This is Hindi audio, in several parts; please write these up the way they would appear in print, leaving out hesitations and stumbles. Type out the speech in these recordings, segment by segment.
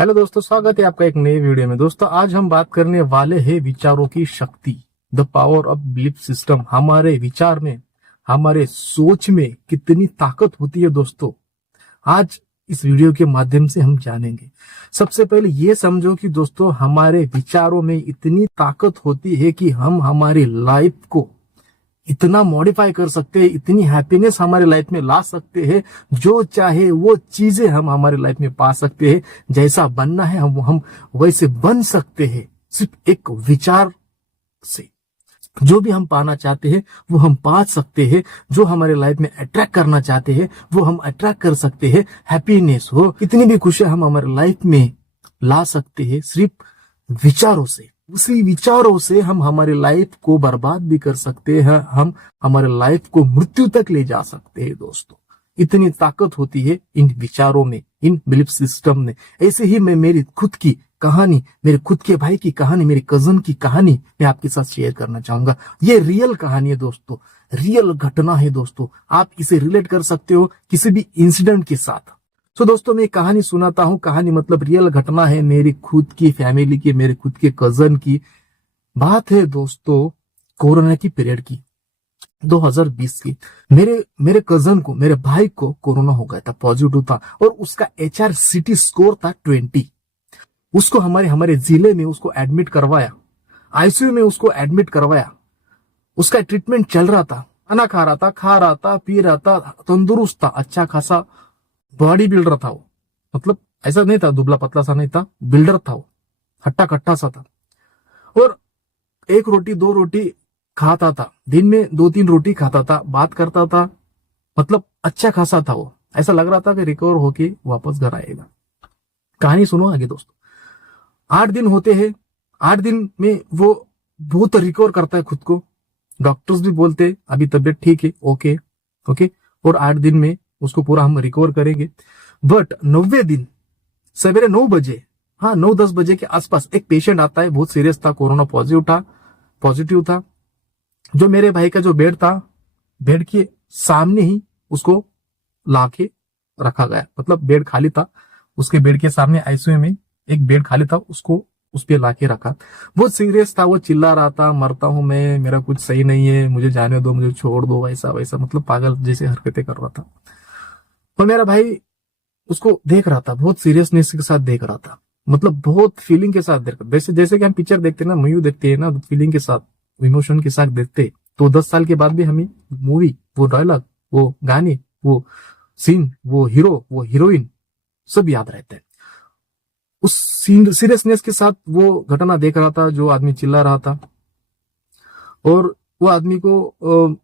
हेलो दोस्तों, स्वागत है आपका एक नए वीडियो में। दोस्तों आज हम बात करने वाले हैं विचारों की शक्ति, the power of belief system. हमारे विचार में, हमारे सोच में कितनी ताकत होती है दोस्तों, आज इस वीडियो के माध्यम से हम जानेंगे। सबसे पहले ये समझो कि दोस्तों हमारे विचारों में इतनी ताकत होती है कि हम हमारी लाइफ को इतना मॉडिफाई कर सकते हैं, इतनी हैप्पीनेस हमारे लाइफ में ला सकते हैं, जो चाहे वो चीजें हम हमारे लाइफ में पा सकते हैं। जैसा बनना है हम वैसे बन सकते हैं, सिर्फ एक विचार से। जो भी हम पाना चाहते हैं वो हम पा सकते हैं, जो हमारे लाइफ में अट्रैक्ट करना चाहते हैं वो हम अट्रैक्ट कर सकते हैं। हैप्पीनेस हो, इतनी भी खुशियां हम हमारे लाइफ में ला सकते हैं सिर्फ विचारों से। उसी विचारों से हम हमारी लाइफ को बर्बाद भी कर सकते हैं, हम हमारे लाइफ को मृत्यु तक ले जा सकते हैं दोस्तों। इतनी ताकत होती है इन विचारों में, इन बिलीफ सिस्टम में। ऐसे ही मैं मेरी खुद की कहानी, मेरे खुद के भाई की कहानी, मेरी कजन की कहानी मैं आपके साथ शेयर करना चाहूंगा। ये रियल कहानी है दोस्तों, रियल घटना है दोस्तों। आप इसे रिलेट कर सकते हो किसी भी इंसिडेंट के साथ। तो दोस्तों मैं कहानी सुनाता हूँ। कहानी मतलब रियल घटना है, मेरी खुद की फैमिली की, मेरे खुद के कजन की बात है दोस्तों। कोरोना की पीरियड की, 2020 की। मेरे कजन को, मेरे भाई को कोरोना हो गया था, पॉजिटिव था, और उसका HRCT स्कोर था 20। उसको हमारे जिले में उसको एडमिट करवाया, ICU में उसको एडमिट करवाया। उसका ट्रीटमेंट चल रहा था, खाना खा रहा था, पी रहा था, तंदुरुस्त था, अच्छा खासा बॉडी बिल्डर था वो। मतलब ऐसा नहीं था दुबला पतला सा नहीं था, बिल्डर था वो, हट्टा कट्टा सा था। और 1 रोटी 2 रोटी खाता था, दिन में 2-3 रोटी खाता था, बात करता था, मतलब अच्छा खासा था वो। ऐसा लग रहा था कि रिकवर होके वापस घर आएगा। कहानी सुनो आगे दोस्तों। 8 दिन होते हैं, 8 दिन में वो बहुत रिकवर करता है खुद को। डॉक्टर्स भी बोलते अभी तबीयत ठीक है, ओके ओके, और 8 दिन में उसको पूरा हम रिकवर करेंगे। बट 90 दिन सवेरे 9 बजे, हाँ 9-10 बजे के आसपास एक पेशेंट आता है, बहुत सीरियस था, कोरोना पॉजिटिव था। जो मेरे भाई का जो बेड था, बेड के सामने ही उसको लाके रखा गया। मतलब बेड खाली था, उसके बेड के सामने ICU में एक बेड खाली था, उसको उस पे लाके रखा। बहुत सीरियस था, वो चिल्ला रहा था, मरता हूं मैं, मेरा कुछ सही नहीं है, मुझे जाने दो, मुझे छोड़ दो, वैसा वैसा, मतलब पागल जैसे हरकतें कर रहा था। और मेरा भाई उसको देख रहा था, बहुत सीरियसनेस के साथ देख रहा था, मतलब बहुत फीलिंग के साथ देख रहा था। जैसे कि हम पिक्चर देखते हैं ना, मूवी देखते हैं ना, फीलिंग के साथ, इमोशन के साथ देखते। तो 10 साल के बाद भी हमें मूवी, वो डायलॉग, वो गाने, वो सीन, वो हीरो, वो हीरोइन सब याद रहते हैं। उस सीरियसनेस के साथ वो घटना देख रहा था, जो आदमी चिल्ला रहा था। और वो आदमी को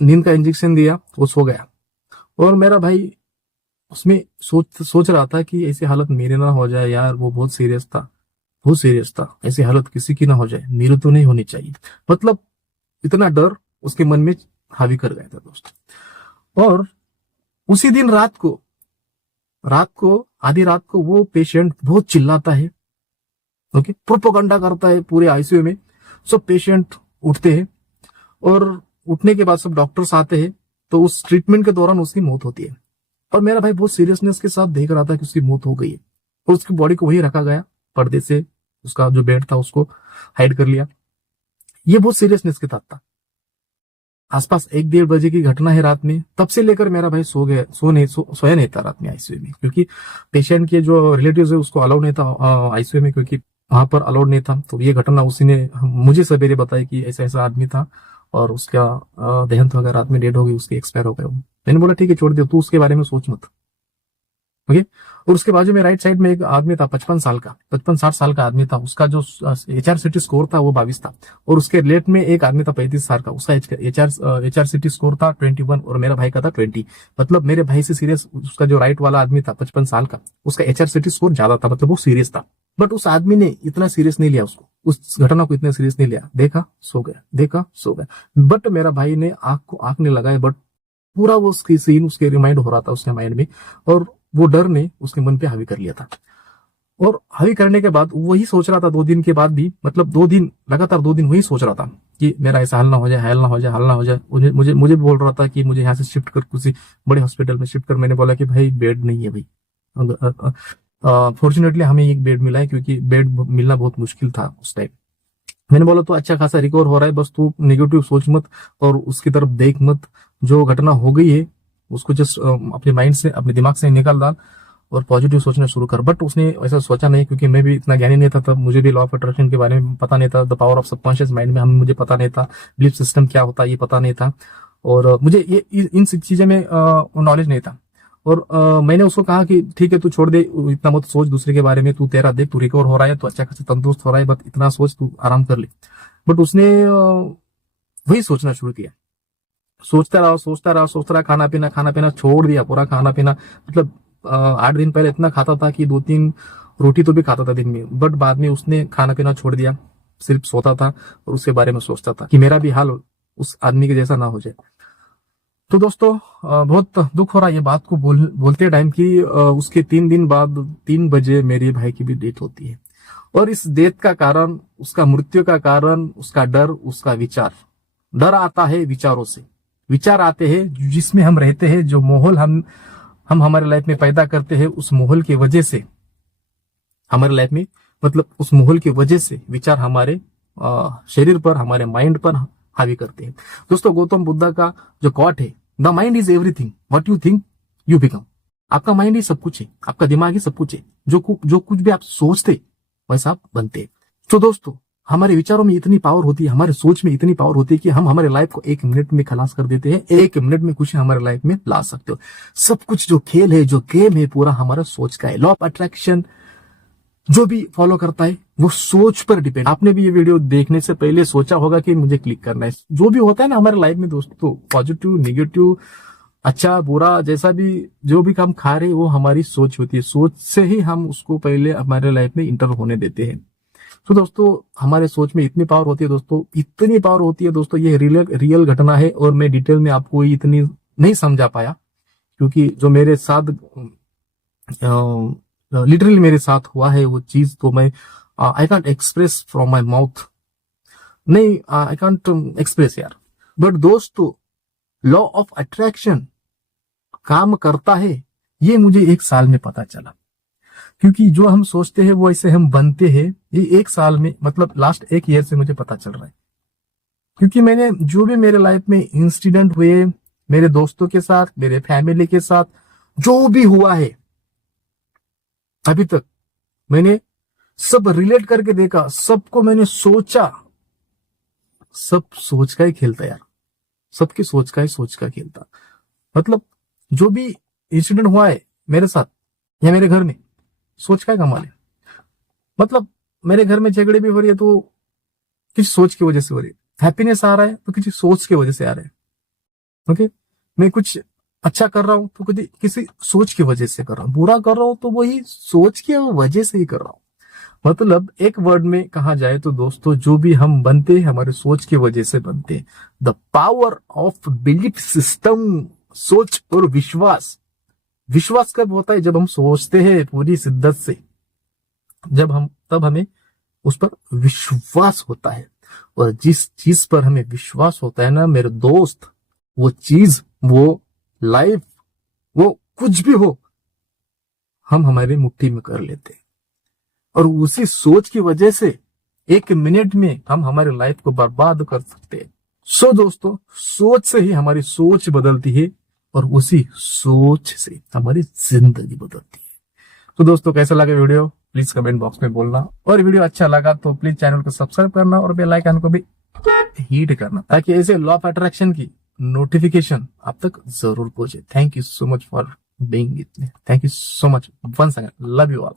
नींद का इंजेक्शन दिया, वो सो गया। और मेरा भाई उसमें सोच रहा था कि ऐसी हालत मेरे ना हो जाए यार, वो बहुत सीरियस था, ऐसी हालत किसी की ना हो जाए, मेरे तो नहीं होनी चाहिए। मतलब इतना डर उसके मन में हावी कर गया था दोस्तों। और उसी दिन रात को आधी रात को वो पेशेंट बहुत चिल्लाता है, ओके, प्रोपेगेंडा करता है पूरे ICU में। सब पेशेंट उठते हैं, और उठने के बाद सब डॉक्टर्स आते हैं। तो उस ट्रीटमेंट के दौरान उसकी मौत होती है। और मेरा भाई बहुत सीरियसनेस के साथ देख रहा था कि उसकी मौत हो गई है, और उसकी बॉडी को वहीं रखा गया, पर्दे से उसका जो बेड था उसको हाइड कर लिया। ये बहुत सीरियसनेस के साथ था। आसपास 1-1:30 बजे की घटना है रात में। तब से लेकर मेरा भाई सोया नहीं था रात में ICU में, क्योंकि पेशेंट के जो रिलेटिव्स है उसको अलाउड नहीं था ICU में, क्योंकि वहां पर अलाउड नहीं था। तो ये घटना उसी ने मुझे सवेरे बताई कि ऐसा ऐसा आदमी था, और उसका देहांत हो गया, रात में डेड हो गई, उसकी एक्सपायर हो गया। मैंने बोला ठीक है, छोड़ दे, तू उसके बारे में सोच मत, ओके। और उसके बाजू में राइट साइड में एक आदमी था, 55-60 साल का आदमी था। उसका जो HRCT स्कोर था वो 22 था। और उसके लेफ्ट में एक आदमी था 35 साल का, उसका HRCT स्कोर था 21, और मेरा भाई का था 20। मतलब मेरे भाई से सीरियस उसका जो राइट वाला आदमी था 55 साल का, उसका HRCT स्कोर ज्यादा था, मतलब वो सीरियस था। बट उस आदमी ने इतना सीरियस नहीं लिया उसको, उस घटना को इतना सीरियस नहीं लिया। देखा सो गया। बट मेरा भाई ने आंख को आंख नहीं लगाया, बट पूरा वो उसकी सीन उसके रिमाइंड हो रहा था उसके माइंड में, और वो डर ने उसके मन पे हावी कर लिया था। और हावी करने के बाद वही सोच रहा था 2 दिन के बाद भी, मतलब 2 दिन लगातार, 2 दिन वही सोच रहा था कि मेरा ऐसा हाल ना हो जाए। मुझे बोल रहा था कि मुझे यहाँ से शिफ्ट कर, किसी बड़े हॉस्पिटल में शिफ्ट कर। मैंने बोला कि भाई बेड नहीं है भाई, फॉर्चुनेटली हमें एक बेड मिला है, क्योंकि बेड मिलना बहुत मुश्किल था उस टाइम। मैंने बोला तो अच्छा खासा रिकवर हो रहा है, बस तू नेगेटिव सोच मत और उसकी तरफ देख मत। जो घटना हो गई है उसको जस्ट अपने माइंड से, अपने दिमाग से निकाल डाल और पॉजिटिव सोचना शुरू कर। बट उसने ऐसा सोचा नहीं, क्योंकि मैं भी इतना ज्ञानी नहीं था तब, मुझे भी लॉ ऑफ अट्रैक्शन के बारे में पता नहीं था, the power of subconscious mind में मुझे पता नहीं था, बिलीफ सिस्टम क्या होता है ये पता नहीं था, और मुझे ये इन चीजें में नॉलेज नहीं था। और मैंने उसको कहा कि ठीक है तू छोड़ दे, इतना मत सोच दूसरे के बारे में, तू तेरा देख, तू रिकवर हो रहा है, तू अच्छा खासा तंदुरुस्त हो रहा है, बट इतना सोच, तू आराम कर ले। बट उसने वही सोचना शुरू किया, सोचता रहा, खाना पीना छोड़ दिया, पूरा खाना पीना। मतलब 8 दिन पहले इतना खाता था कि 2-3 रोटी तो भी खाता था दिन में, बट बाद में उसने खाना पीना छोड़ दिया, सिर्फ सोता था और उसके बारे में सोचता था कि मेरा भी हाल उस आदमी के जैसा ना हो जाए। तो दोस्तों बहुत दुख हो रहा है ये बात को बोलते टाइम कि उसके 3 दिन बाद 3 बजे मेरे भाई की भी डेथ होती है। और इस डेथ का कारण, उसका मृत्यु का कारण, उसका डर, उसका विचार। डर आता है विचारों से, विचार आते हैं जिसमें हम रहते हैं, जो माहौल हम हमारे लाइफ में पैदा करते हैं, उस माहौल की वजह से हमारे लाइफ में, मतलब उस माहौल की वजह से विचार हमारे शरीर पर, हमारे माइंड पर हावी करते हैं। दोस्तों गौतम बुद्धा का जो कोट है, the mind is everything, what you think you become. आपका माइंड ही सब कुछ है, आपका दिमाग ही सब कुछ है, जो कुछ भी आप सोचते वैसा आप बनते। तो दोस्तों हमारे विचारों में इतनी पावर होती है, हमारे सोच में इतनी पावर होती है कि हम हमारे लाइफ को 1 मिनट में खलास कर देते हैं, 1 मिनट में कुछ हमारे लाइफ में ला सकते हो। सब कुछ जो खेल है, जो गेम है, पूरा हमारा सोच का है। लॉ ऑफ अट्रैक्शन जो भी फॉलो करता है वो सोच पर डिपेंड। आपने भी ये वीडियो देखने से पहले सोचा होगा कि मुझे क्लिक करना है। जो भी होता है ना हमारे लाइफ में दोस्तों, पॉजिटिव, नेगेटिव, अच्छा बुरा, जैसा भी जो भी हम खा रहे हैं वो हमारी सोच होती है। सोच से ही हम उसको पहले हमारे लाइफ में इंटर होने देते हैं। तो दोस्तों हमारे सोच में इतनी पावर होती है दोस्तों, इतनी पावर होती है दोस्तों, ये रियल घटना है और मैं डिटेल में आपको इतनी नहीं समझा पाया, क्योंकि जो मेरे साथ लिटरली मेरे साथ हुआ है वो चीज, तो मैं I can't express from my mouth, नहीं आई कांट एक्सप्रेस यार। बट दोस्तों लॉ ऑफ अट्रैक्शन काम करता है, ये मुझे 1 साल में पता चला, क्योंकि जो हम सोचते हैं वो ऐसे हम बनते हैं। ये 1 साल में, मतलब लास्ट 1 ईयर से मुझे पता चल रहा है, क्योंकि मैंने जो भी मेरे लाइफ में इंसिडेंट हुए, मेरे दोस्तों के साथ, मेरे फैमिली के साथ जो भी हुआ है अभी तक, मैंने सब रिलेट करके देखा, सबको मैंने सोचा, सब सोच का ही खेलता यार, सबकी सोच का खेलता। मतलब जो भी इंसिडेंट हुआ है मेरे साथ या मेरे घर में, सोच का कमाल है। मतलब मेरे घर में झगड़े भी हो रही है तो किसी सोच की वजह से हो रही है, हैप्पीनेस आ रहा है तो किसी सोच की वजह से आ रहा है। ओके, मैं कुछ अच्छा कर रहा हूं तो किसी सोच की वजह से कर रहा हूं, बुरा कर रहा हूं तो वही सोच की वजह से ही कर रहा हूं। मतलब एक वर्ड में कहा जाए तो दोस्तों, जो भी हम बनते हैं हमारे सोच की वजह से बनते हैं। The power of belief system, सोच और विश्वास। विश्वास कब होता है? जब हम सोचते हैं पूरी शिद्दत से, तब हमें उस पर विश्वास होता है। और जिस चीज पर हमें विश्वास होता है ना मेरे दोस्त, वो चीज, वो लाइफ, वो कुछ भी हो, हम हमारे मुट्ठी में कर लेते हैं। और उसी सोच की वजह से 1 मिनट में हम हमारी लाइफ को बर्बाद कर सकते हैं। सो दोस्तों, सोच से ही हमारी सोच बदलती है और उसी सोच से हमारी जिंदगी बदलती है। तो दोस्तों कैसा लगा वीडियो प्लीज कमेंट बॉक्स में बोलना, और वीडियो अच्छा लगा तो प्लीज चैनल को सब्सक्राइब करना और बेल आइकन को भी हिट करना, ताकि ऐसे लॉ ऑफ अट्रैक्शन की नोटिफिकेशन आप तक जरूर पहुंचे। Thank you so much for being with me, thank you so much once again, love you all.